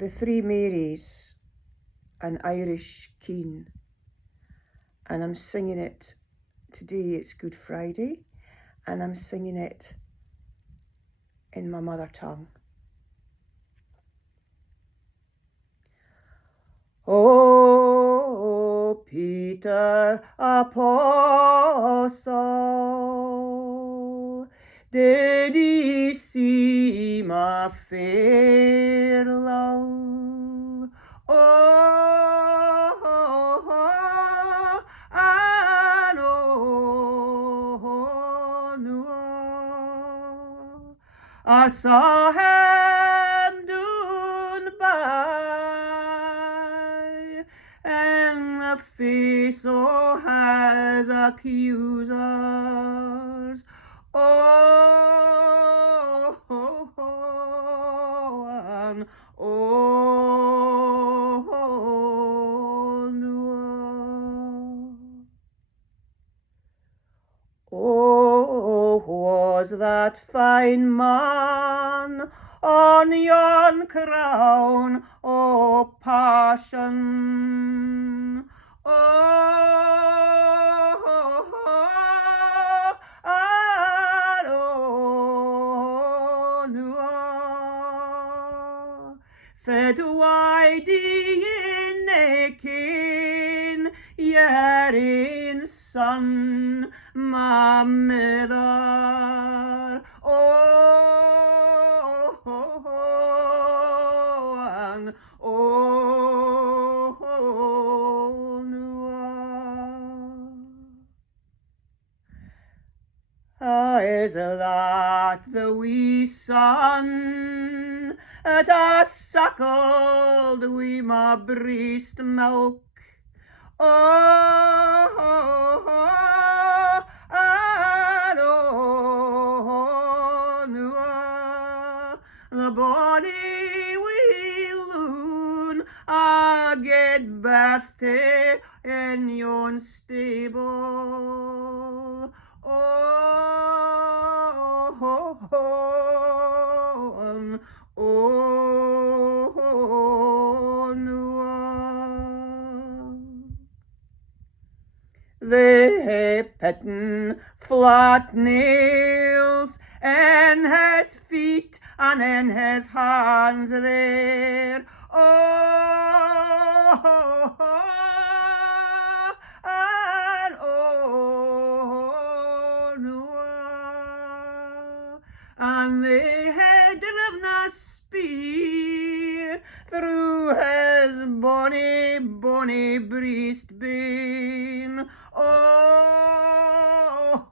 The Three Marys, an Irish keen, and I'm singing it today. It's Good Friday, and I'm singing it in my mother tongue. Oh, Peter Apostle, did ye see my fair love? Oh, and oh, no, I saw him down by, and the face of his accusers. Oh, and oh, no. Oh, was that fine man on yon crown of passion? Oh, and oh, no. Fed wide in aching, yerin son, my mother. Oh, and oh, no. Is that the wee son that I suckled wi' my breast milk? Oh, and oh, no. The bonny wee loon I get birth to in yon stable. Oh, no. They pitten flat nails in his feet and in his hands there. Oh, and oh, no. And they had driven a spear through his bonny, bonny breastbone. Oh,